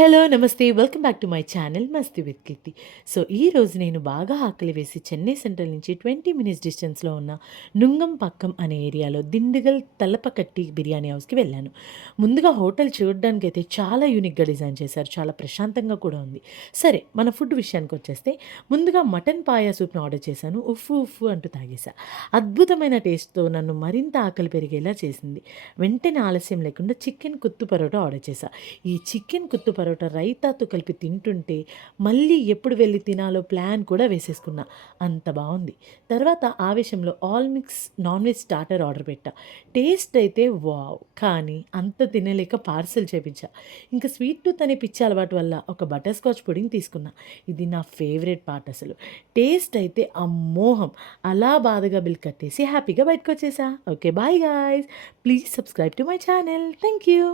Hello! నమస్తే. Welcome back to my channel Masti with Keerthi. So, ఈరోజు నేను బాగా ఆకలి వేసి చెన్నై సెంట్రల్ నుంచి 20 మినిట్స్ డిస్టెన్స్‌లో ఉన్న నుంగంపాక్కం అనే ఏరియాలో దిండుగల్ తలపకట్టి బిర్యానీ హౌస్‌కి వెళ్ళాను. ముందుగా హోటల్ చూడడానికైతే చాలా యూనిక్‌గా డిజైన్ చేశారు. చాలా ప్రశాంతంగా కూడా ఉంది. సరే, మన ఫుడ్ విషయానికొచ్చేస్తే ముందుగా మటన్ పాయ సూప్‌ని ఆర్డర్ చేశాను. ఉఫ్ఫు ఉఫ్ఫు అంటూ తాగేశా. అద్భుతమైన టేస్ట్‌తో నన్ను మరింత ఆకలి పెరిగేలా చేసింది. వెంటనే ఆలస్యం లేకుండా చికెన్ కుత్తు పరోటా ఆర్డర్ చేశా. ఈ చికెన్ కుత్తు పరోటా రైతాతో కలిపి తింటుంటే మళ్ళీ ఎప్పుడు వెళ్ళి తినాలో ప్లాన్ కూడా వేసేసుకున్నా. అంత బావుంది. తర్వాత ఆవేశంలో all mix non veg starter order పెట్టా. టేస్ట్ అయితే వావ్! కానీ అంత తినలేక పార్సెల్ చేపించా. ఇంకా స్వీట్ టూత్ అనే పిచ్చి అలవాటు వల్ల ఒక బటర్ స్కాచ్ పుడింగ్ తీసుకున్నా. ఇది నా ఫేవరెట్ పార్ట్ అసలు. టేస్ట్ అయితే అమ్మోహం! అలా బాధగా బిల్ కట్టేసి హ్యాపీగా బయటకొచ్చేసా. Okay. Bye guys. Please subscribe to my channel. Thank you.